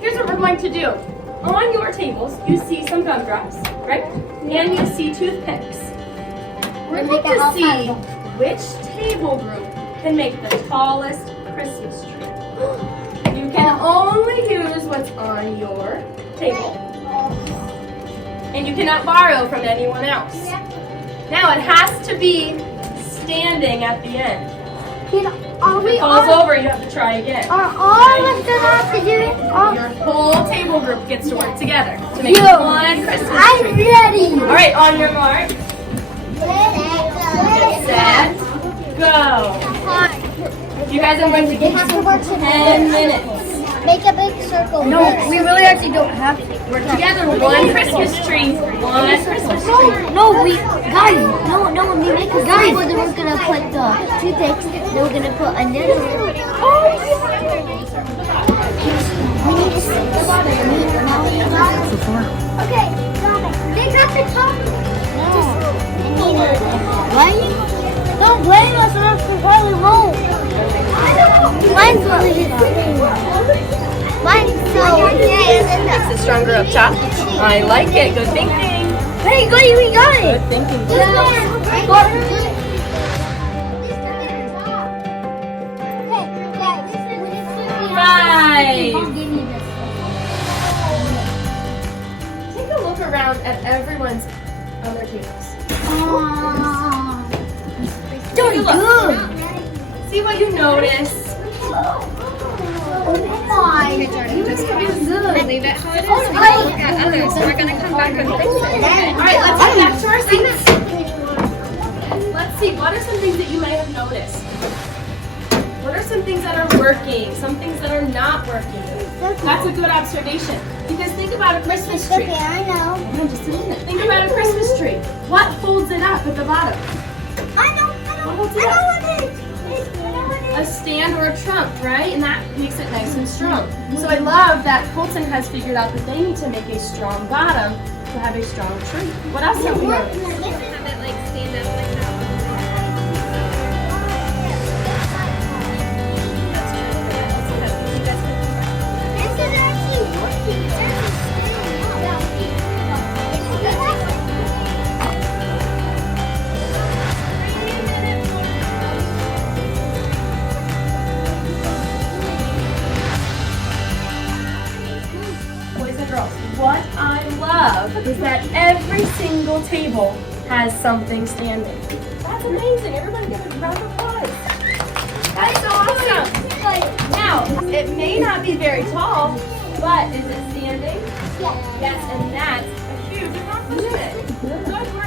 here's what we're going to do. On your tables, you see some gumdrops, right? And you see toothpicks. We're going to see which table group can make the tallest Christmas tree. You can only use what's on your table. And you cannot borrow from anyone else. Now it has to be standing at the end. If it falls over, you have to try again. Are all of us gonna have to do it? Your whole table group gets to work together to make one Christmas tree. I'm ready. All right, on your mark, set, go. You guys are going to give you 10 minutes. Make a big circle. No, we really actually don't have to. Work together, one Christmas tree, one Christmas tree. No, we guys. No, when we make a Guys, we're gonna put the toothpicks. Then we're gonna put another. We need to see the bottom. Okay, they got the top. No. Don't blame us, or else we probably won't. Mine's so Makes it stronger up top. I like it. Good thinking. Hey, we got it. Good thinking. Five. Take a look around at everyone's on their tables. Doing good. See what you notice. Leave it how it is. We're gonna look at others. So we're gonna come back and fix it. All right, let's get back to our seats. Let's see, what are some things that you may have noticed? What are some things that are working? Some things that are not working? That's a good observation. Because think about a Christmas tree. Okay, I know. Hang on just a minute. Think about a Christmas tree. What holds it up at the bottom? I know what it is. A stand or a trunk, right? And that makes it nice and strong. So I love that Colton has figured out that they need to make a strong bottom to have a strong tree. What else have we noticed? Have it like stand up like that. This is actually working. Boys and girls, what I love is that every single table has something standing. That's amazing. Everybody give a round of applause. That's so awesome. Now, it may not be very tall, but is it standing? Yeah. Yes, and that's a huge accomplishment. Good work.